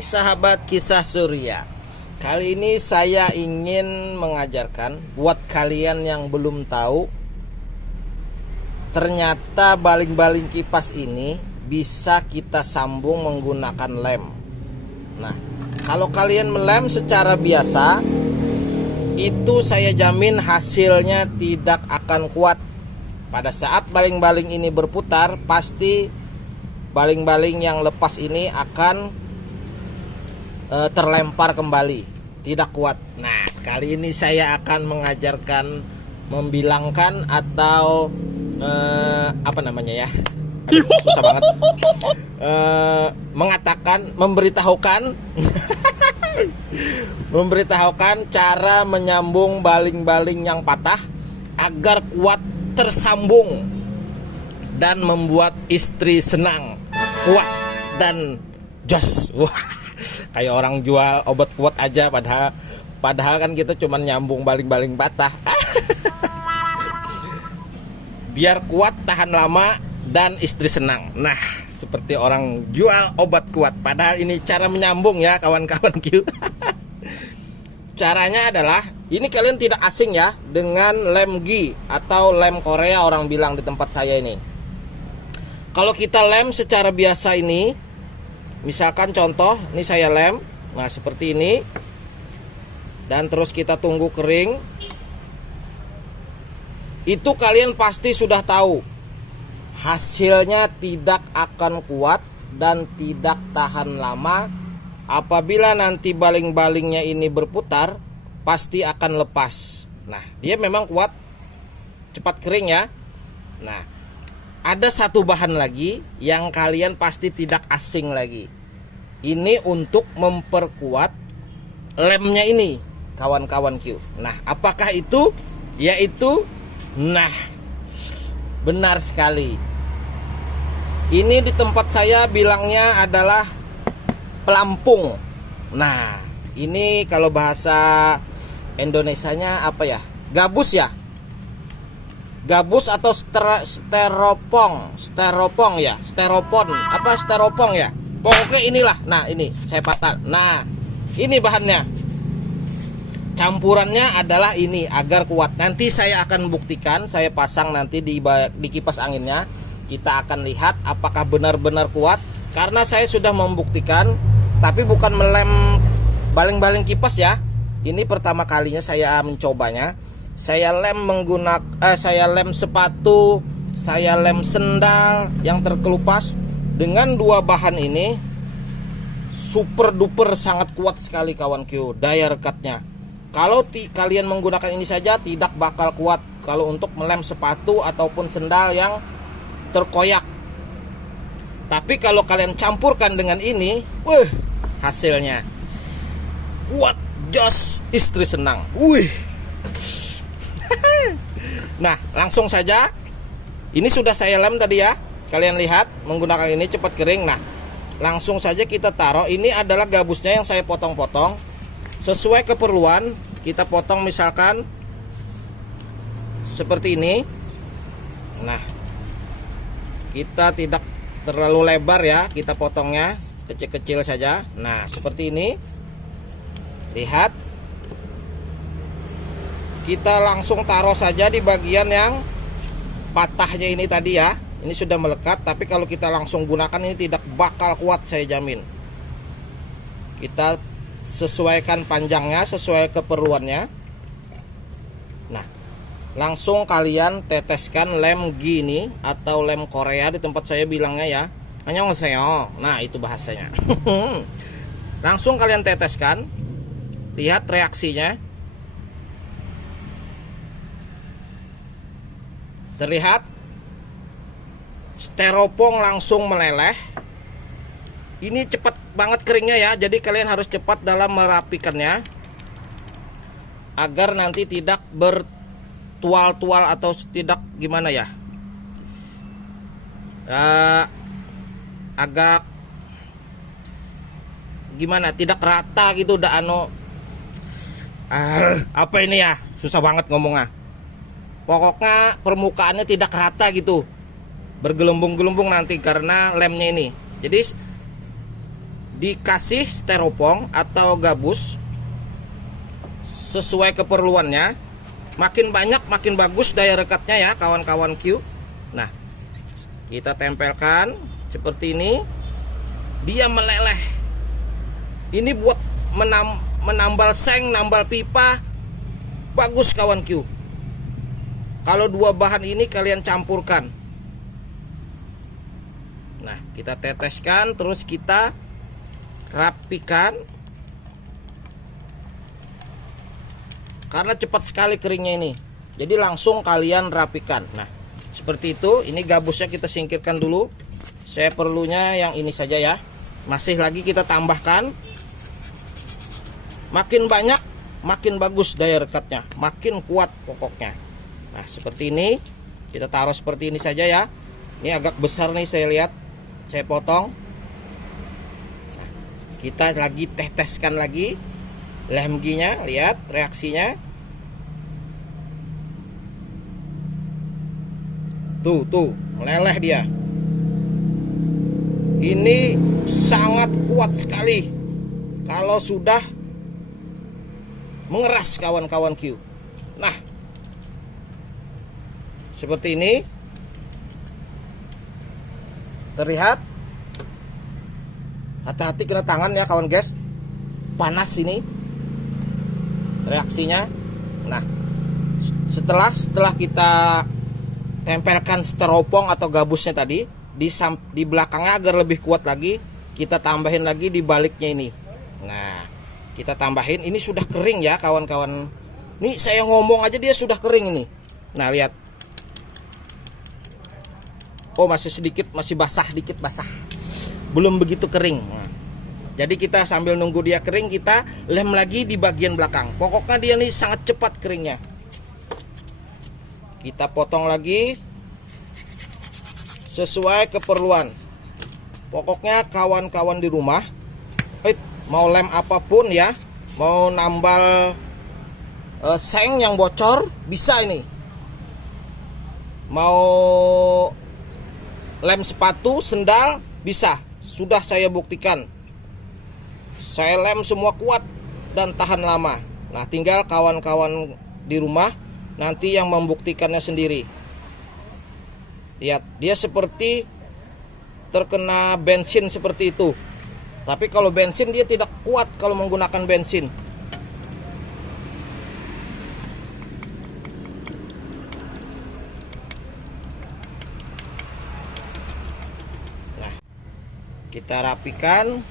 morning sahabat kisah Surya. Kali ini saya ingin mengajarkan buat kalian yang belum tahu, ternyata baling-baling kipas ini bisa kita sambung menggunakan lem. Nah, kalau kalian melem secara biasa, itu saya jamin hasilnya tidak akan kuat. Pada saat baling-baling ini berputar, pasti baling-baling yang lepas ini akan terlempar kembali, tidak kuat. Nah, kali ini saya akan mengajarkan membilangkan atau apa namanya ya? Aduh, susah banget. Mengatakan, memberitahukan memberitahukan cara menyambung baling-baling yang patah agar kuat tersambung dan membuat istri senang, kuat dan jos. Wah, kayak orang jual obat kuat aja, padahal kan kita cuma nyambung baling-baling patah. Biar kuat, tahan lama, dan istri senang. Nah, seperti orang jual obat kuat, padahal ini cara menyambung ya kawan-kawan Q. Caranya adalah, ini kalian tidak asing ya dengan lem Gi atau lem Korea orang bilang di tempat saya ini. Kalau kita lem secara biasa ini, misalkan contoh, ini saya lem, nah seperti ini, dan terus kita tunggu kering. Itu kalian pasti sudah tahu, hasilnya tidak akan kuat dan tidak tahan lama. Apabila nanti baling-balingnya ini berputar, pasti akan lepas. Nah, dia memang kuat, cepat kering ya. Nah, ada satu bahan lagi yang kalian pasti tidak asing lagi. Ini untuk memperkuat lemnya ini, kawan-kawan Q. Nah, apakah itu? Yaitu, nah, benar sekali. Ini di tempat saya bilangnya adalah pelampung. Nah, ini kalau bahasa Indonesianya apa ya? Gabus ya? Gabus atau steropong ya? Steropon, apa steropong ya? Pokoknya inilah. Nah, ini saya patah. Nah, ini bahannya. Campurannya adalah ini agar kuat. Nanti saya akan buktikan, saya pasang nanti di kipas anginnya. Kita akan lihat apakah benar-benar kuat. Karena saya sudah membuktikan, tapi bukan melem baling-baling kipas ya. Ini pertama kalinya saya mencobanya. Saya lem saya lem sepatu, saya lem sendal yang terkelupas dengan dua bahan ini. Super duper sangat kuat sekali kawan Q, daya rekatnya. Kalau kalian menggunakan ini saja tidak bakal kuat kalau untuk melem sepatu ataupun sendal yang terkoyak. Tapi kalau kalian campurkan dengan ini, hasilnya kuat, jos, istri senang. Nah, langsung saja. Ini sudah saya lem tadi ya. Kalian lihat menggunakan ini cepat kering. Nah, langsung saja kita taruh. Ini adalah gabusnya yang saya potong-potong sesuai keperluan. Kita potong misalkan seperti ini. Nah, kita tidak terlalu lebar ya, kita potongnya kecil-kecil saja. Nah, seperti ini. Lihat, kita langsung taruh saja di bagian yang patahnya ini tadi ya. Ini sudah melekat, tapi kalau kita langsung gunakan ini tidak bakal kuat, saya jamin. Kita sesuaikan panjangnya sesuai keperluannya. Nah, langsung kalian teteskan lem gini atau lem Korea di tempat saya bilangnya ya. Annyeonghaseyo. Nah, itu bahasanya. Langsung kalian teteskan. Lihat reaksinya. Terlihat steropong langsung meleleh. Ini cepat banget keringnya ya. Jadi kalian harus cepat dalam merapikannya agar nanti tidak bertual-tual atau tidak gimana ya, agak gimana, tidak rata gitu. Udah apa ini ya, susah banget ngomongnya. Pokoknya permukaannya tidak rata gitu, bergelembung-gelembung nanti karena lemnya ini. Jadi dikasih styrofoam atau gabus sesuai keperluannya. Makin banyak makin bagus daya rekatnya ya kawan-kawan Q. Nah, kita tempelkan seperti ini. Dia meleleh. Ini buat menambal seng, nambal pipa. Bagus kawan Q. Kalau dua bahan ini kalian campurkan. Nah, kita teteskan, terus kita rapikan. Karena cepat sekali keringnya ini, jadi langsung kalian rapikan. Nah, seperti itu. Ini gabusnya kita singkirkan dulu. Saya perlunya yang ini saja ya. Masih lagi kita tambahkan. Makin banyak makin bagus daya rekatnya, makin kuat pokoknya. Nah, seperti ini. Kita taruh seperti ini saja ya. Ini agak besar nih, saya lihat. Saya potong. Nah, kita lagi teteskan lagi LMG-nya, lihat reaksinya. Tuh, meleleh dia. Ini sangat kuat sekali kalau sudah mengeras kawan-kawan Q. Nah, seperti ini. Terlihat. Hati-hati kena tangan ya kawan guys. Panas ini reaksinya. Nah, setelah kita tempelkan styrofoam atau gabusnya tadi di belakangnya agar lebih kuat lagi, kita tambahin lagi di baliknya ini. Nah, kita tambahin. Ini sudah kering ya kawan-kawan. Nih saya ngomong aja dia sudah kering ini. Nah, lihat. Oh, masih sedikit, masih basah, dikit basah. Belum begitu kering. Nah, jadi kita sambil nunggu dia kering, kita lem lagi di bagian belakang. Pokoknya dia nih sangat cepat keringnya. Kita potong lagi sesuai keperluan. Pokoknya kawan-kawan di rumah, mau lem apapun ya, mau nambal seng yang bocor bisa ini. Mau lem sepatu, sendal bisa. Sudah saya buktikan. Saya lem semua kuat dan tahan lama. Nah, tinggal kawan-kawan di rumah nanti yang membuktikannya sendiri. Lihat, dia seperti terkena bensin seperti itu. Tapi kalau bensin dia tidak kuat kalau menggunakan bensin. Nah, kita rapikan.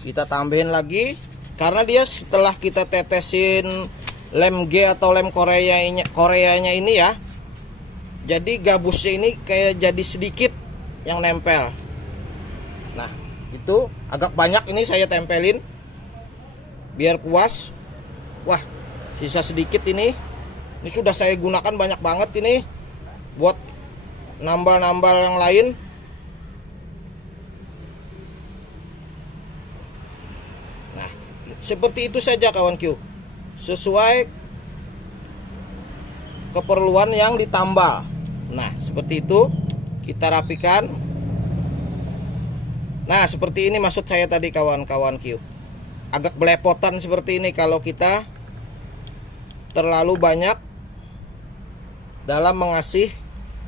Kita tambahin lagi. Karena dia setelah kita tetesin lem G atau lem Koreanya ini ya, jadi gabusnya ini kayak jadi sedikit yang nempel. Nah, itu agak banyak ini saya tempelin biar puas. Wah, sisa sedikit ini. Ini sudah saya gunakan banyak banget ini buat nambal-nambal yang lain. Nah, seperti itu saja kawan Q. Sesuai keperluan yang ditambal. Nah, seperti itu. Kita rapikan. Nah, seperti ini maksud saya tadi kawan-kawan Q. Agak belepotan seperti ini kalau kita terlalu banyak dalam mengasih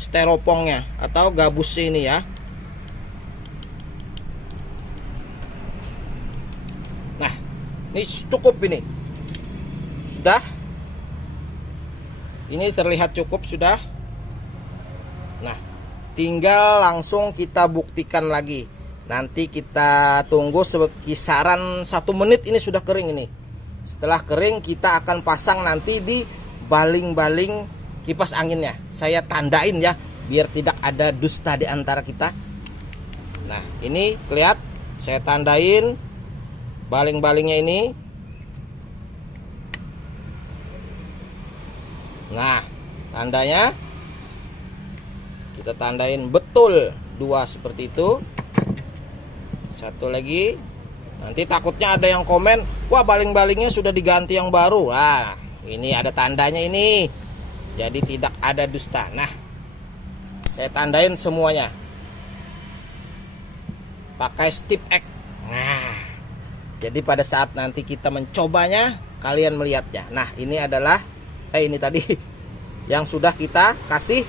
styrofoamnya atau gabusnya ini ya. Nah, ini cukup ini. Sudah. Ini terlihat cukup sudah. Nah, tinggal langsung kita buktikan lagi. Nanti kita tunggu kisaran 1 menit ini sudah kering ini. Setelah kering kita akan pasang nanti di baling-baling kipas anginnya. Saya tandain ya biar tidak ada dusta di antara kita. Nah, ini lihat saya tandain baling-balingnya ini. Nah, tandanya kita tandain betul 2 seperti itu. Satu lagi. Nanti takutnya ada yang komen, wah baling-balingnya sudah diganti yang baru. Nah, ini ada tandanya ini. Jadi tidak ada dusta. Nah, saya tandain semuanya pakai Stip X Nah, jadi pada saat nanti kita mencobanya, kalian melihatnya. Nah, ini adalah ini tadi yang sudah kita kasih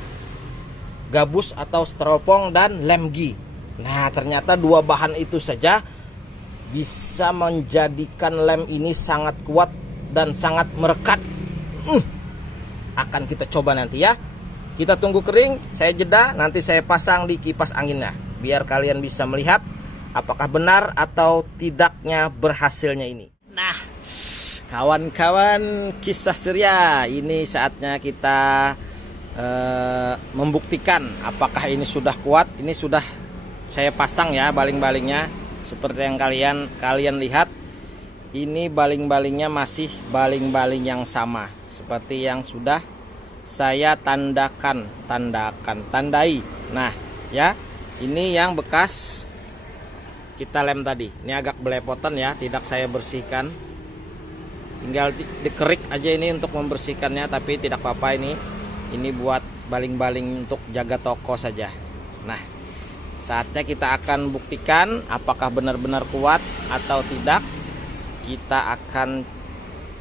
gabus atau styrofoam dan lem G. Nah, ternyata dua bahan itu saja bisa menjadikan lem ini sangat kuat dan sangat merekat. Akan kita coba nanti ya. Kita tunggu kering, saya jeda, nanti saya pasang di kipas anginnya biar kalian bisa melihat apakah benar atau tidaknya berhasilnya ini. Nah, kawan-kawan kisah ceria, ini saatnya kita membuktikan apakah ini sudah kuat. Ini sudah saya pasang ya baling-balingnya. Seperti yang kalian lihat, ini baling-balingnya masih baling-baling yang sama seperti yang sudah saya tandai. Nah, ya, ini yang bekas kita lem tadi. Ini agak belepotan ya, tidak saya bersihkan. Tinggal dikerik aja ini untuk membersihkannya, tapi tidak apa-apa ini. Ini buat baling-baling untuk jaga toko saja. Nah, saatnya kita akan buktikan apakah benar-benar kuat atau tidak. Kita akan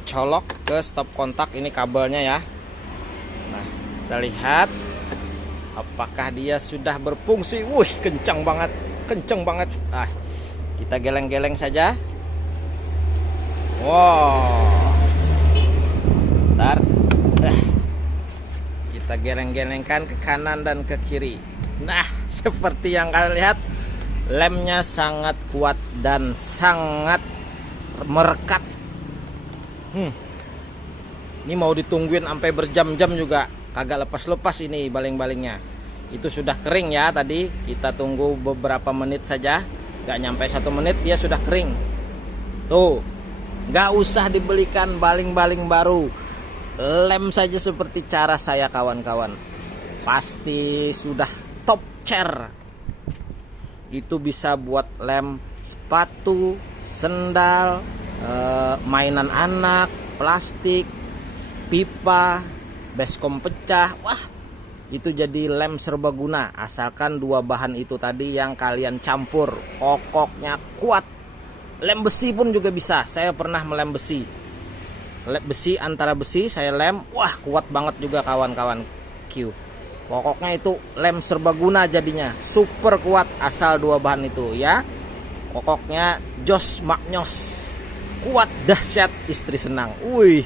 colok ke stop kontak, ini kabelnya ya. Nah, kita lihat apakah dia sudah berfungsi. Wih, kencang banget. Ah, kita geleng-geleng saja. Wow. Bentar. Kita geleng-gelengkan ke kanan dan ke kiri. Nah, seperti yang kalian lihat, lemnya sangat kuat dan sangat merekat. Ini mau ditungguin sampai berjam-jam juga kagak lepas-lepas ini baling-balingnya. Itu sudah kering ya tadi. Kita tunggu beberapa menit saja, gak nyampe 1 menit dia sudah kering. Tuh, gak usah dibelikan baling-baling baru, lem saja seperti cara saya kawan-kawan, pasti sudah top chair. Itu bisa buat lem sepatu, sendal, mainan anak, plastik, pipa, baskom pecah. Wah, itu jadi lem serbaguna asalkan dua bahan itu tadi yang kalian campur, kokoknya kuat. Lem besi pun juga bisa. Saya pernah melem besi. Lem besi, antara besi saya lem, wah kuat banget juga kawan-kawan Q. Pokoknya itu lem serbaguna jadinya, super kuat asal dua bahan itu ya. Kokoknya jos maknyos, kuat dahsyat, istri senang. Wih.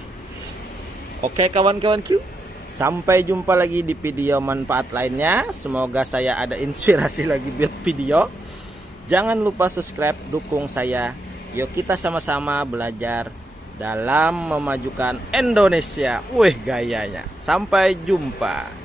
Oke kawan-kawan Q, sampai jumpa lagi di video manfaat lainnya. Semoga saya ada inspirasi lagi buat video. Jangan lupa subscribe, dukung saya. Yuk kita sama-sama belajar dalam memajukan Indonesia. Wih gayanya. Sampai jumpa.